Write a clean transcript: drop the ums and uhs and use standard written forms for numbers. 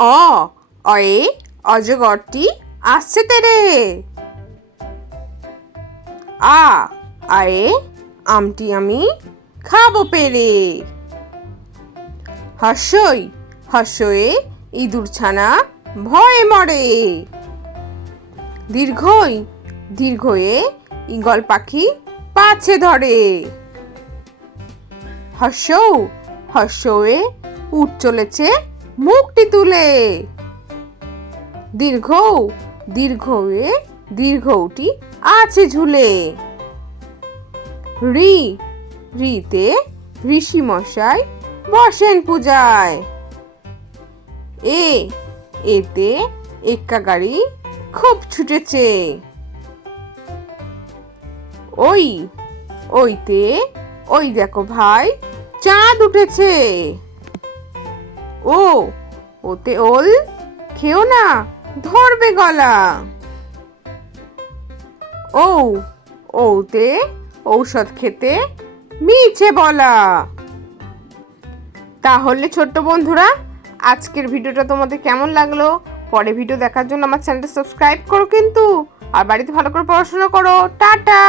অ অয়ে অজগরটি আসছে তেরে। আ আয়ে আমটি আমি খাবো পেরে। হর্ষই হর্ষয়ে ইঁদুর ছানা ভয়ে মরে। দীর্ঘই দীর্ঘয়ে ঈগল পাখি পাছে ধরে। হর্ষৌ হর্ষয়ে উট চলেছে মুখটি তুলে। দীর্ঘৌ দীর্ঘয়ে দীর্ঘটি আছে ঝুলে। ঋ ঋতে ঋষি মশাই বসেন পূজায়। এ এতে এক্কা গাড়ি খুব ছুটেছে। ওই ওইতে ওই দেখো ভাই চাঁদ উঠেছে। ও ওতে ওল খেও না ধরবে গলা। ও ওতে ঔষধ খেতে মিছে বলা। তাহলে ছোট্ট বন্ধুরা, আজকের ভিডিওটা তোমাদের কেমন লাগলো? পরে ভিডিও দেখার জন্য আমার চ্যানেলটা সাবস্ক্রাইব করো কিন্তু, আর বাড়িতে ভালো করে পড়াশোনা করো। টাটা।